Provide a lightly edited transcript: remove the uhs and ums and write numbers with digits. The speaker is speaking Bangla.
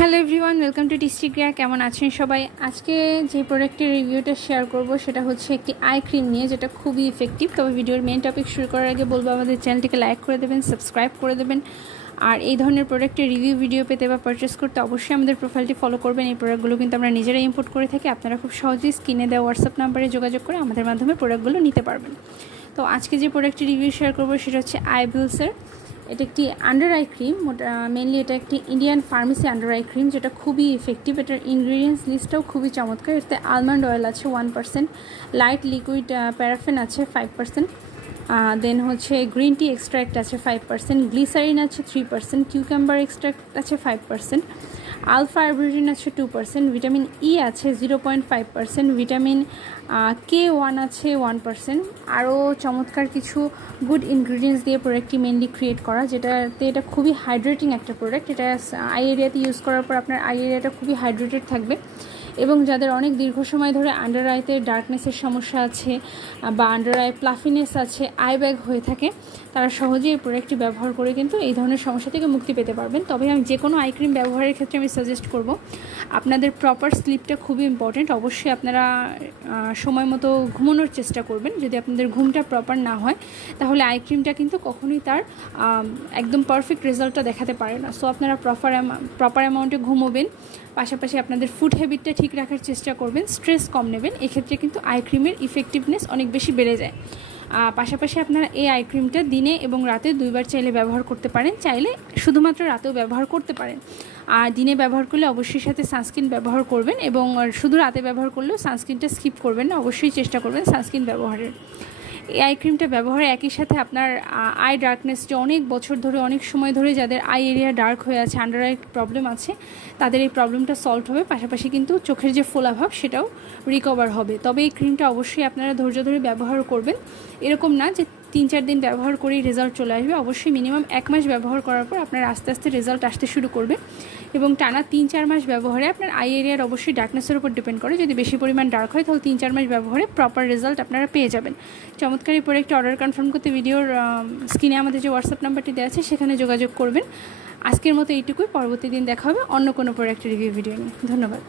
হ্যালো এভরিওয়ান, ওয়েলকাম টু টিস্টিগ্রিয়া। কেমন আছেন সবাই? আজকে যে প্রোডাক্টের রিভিউটা শেয়ার করব সেটা হচ্ছে একটি আই ক্রিম নিয়ে, যেটা খুবই ইফেক্টিভ। তবে ভিডিওর মেন টপিক শুরু করার আগে বলবো আমাদের চ্যানেলটিকে লাইক করে দেবেন, সাবস্ক্রাইব করে দেবেন। আর এই ধরনের প্রোডাক্টের রিভিউ ভিডিও পেতে বা পারচেস করতে অবশ্যই আমাদের প্রোফাইলটি ফলো করবেন। এই প্রোডাক্টগুলো কিন্তু আমরা নিজেরাই ইম্পোর্ট করে থাকি। আপনারা খুব সহজেই স্ক্রিনে দেওয়া হোয়াটসঅ্যাপ নাম্বারে যোগাযোগ করে আমাদের মাধ্যমে প্রোডাক্টগুলো নিতে পারবেন। তো আজকে যে প্রোডাক্টের রিভিউ শেয়ার করবো সেটা হচ্ছে আইবিলসের। এটা একটি আন্ডার আই ক্রিম, মেনলি এটা একটি Indian pharmacy under eye cream, যেটা খুবই ইফেক্টিভ। এটার ইনগ্রিডিয়েন্টস লিস্টটাও খুবই চমৎকার। এতে আলমন্ড অয়েল আছে 1%, লাইট লিকুইড প্যারাফিন আছে 5%, দেন হচ্ছে গ্রিন টি এক্সট্র্যাক্ট আছে 5%, গ্লিসারিন আছে 3%, কিউকাম্বার এক্সট্র্যাক্ট আছে 5%, আলফা আইব্রোজিন আছে 2%, ভিটামিন ই আছে 0.5%, ভিটামিন K1 আছে 1%। আরও চমৎকার কিছু গুড ইনগ্রিডিয়েন্টস দিয়ে প্রোডাক্টটি মেনলি ক্রিয়েট করা, যেটাতে এটা খুবই হাইড্রেটিং একটা প্রোডাক্ট। এটা আই এরিয়াতে ইউজ করার পর আপনার আই এরিয়াটা খুবই হাইড্রেটেড থাকবে। এবং যাদের অনেক দীর্ঘ সময় ধরে আন্ডার আইতে ডার্কনেসের সমস্যা আছে বা আন্ডার আই প্লাফিনেস আছে, আই ব্যাগ হয়ে থাকে, তারা সহজেই এই প্রোডাক্টটি ব্যবহার করে কিন্তু এই ধরনের সমস্যা থেকে মুক্তি পেতে পারবেন। তবে আমি যে কোনো আই ক্রিম ব্যবহারের ক্ষেত্রে আমি সাজেস্ট করব আপনাদের প্রপার স্লিপটা খুবই ইম্পর্ট্যান্ট। অবশ্যই আপনারা সময় মতো ঘুমানোর চেষ্টা করবেন। যদি আপনাদের ঘুমটা প্রপার না হয় তাহলে আই ক্রিমটা কিন্তু কখনোই তার একদম পারফেক্ট রেজাল্টটা দেখাতে পারে না। সো আপনারা প্রপার অ্যামাউন্টে ঘুমোবেন, পাশাপাশি আপনাদের ফুড হ্যাবিটটা ঠিক রাখার চেষ্টা করবেন, স্ট্রেস কম নেবেন। এক্ষেত্রে কিন্তু আই ক্রিমের ইফেক্টিভনেস অনেক বেশি বেড়ে যায়। পাশাপাশি আপনারা এই আই ক্রিমটা দিনে এবং রাতে দুইবার চাইলে ব্যবহার করতে পারেন, চাইলে শুধুমাত্র রাতেও ব্যবহার করতে পারেন। আর দিনে ব্যবহার করলে অবশ্যই সাথে সানস্ক্রিন ব্যবহার করবেন, এবং শুধু রাতে ব্যবহার করলেও সানস্ক্রিনটা স্কিপ করবেন না, অবশ্যই চেষ্টা করবেন সানস্ক্রিন ব্যবহারের। এই আই ক্রিমটা ব্যবহারে একই সাথে আপনার আই ডার্কনেস, যে অনেক বছর ধরে অনেক সময় ধরে যাদের আই এরিয়া ডার্ক হয়ে আছে, আন্ডার আই প্রবলেম আছে, তাদের এই প্রবলেমটা সলভ হবে। পাশাপাশি কিন্তু চোখের যে ফোলাভাব সেটাও রিকভার হবে। তবে এই ক্রিমটা অবশ্যই আপনারা ধৈর্য ধরে ব্যবহার করবেন। এরকম না যে 3-4 দিন ব্যবহার করেই রেজাল্ট চলে আসবে। অবশ্যই মিনিমাম 1 মাস ব্যবহার করার পর আপনার আস্তে আস্তে রেজাল্ট আসতে শুরু করবে, এবং টানা 3-4 মাস ব্যবহারে আপনার আই এরিয়ার অবশ্যই ডার্কনেসের উপর ডিপেন্ড করে। যদি বেশি পরিমাণ ডার্ক হয় তাহলে 3-4 মাস ব্যবহারে প্রপার রেজাল্ট আপনারা পেয়ে যাবেন। চমৎকার এই প্রোডাক্টটি অর্ডার কনফার্ম করতে ভিডিওর স্ক্রিনে আমাদের যে হোয়াটসঅ্যাপ নাম্বারটি দেওয়া আছে সেখানে যোগাযোগ করবেন। আজকের মতো এইটুকুই। পরবর্তী দিন দেখা হবে অন্য কোনো প্রোডাক্টের রিভিউ ভিডিও নিয়ে। ধন্যবাদ।